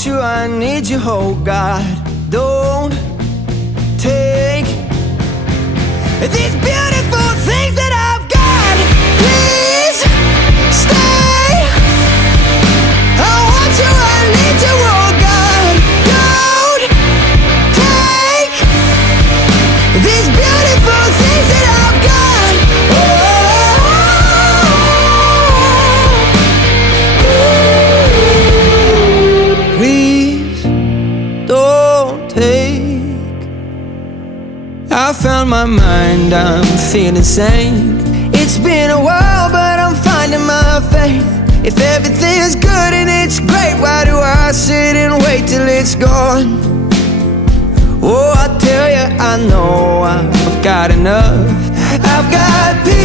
want you, I need you, oh God. Don't take these beautiful things that I've got. Please stay. I want you, I need you, oh God. Don't take these beautiful things that I've got. Please don't take. I found my mind, I'm feeling sane. It's been a while, but I'm finding my faith. If everything's good and it's great, why do I sit and wait till it's gone? Oh, I tell you, I know I've got enough. I've got peace.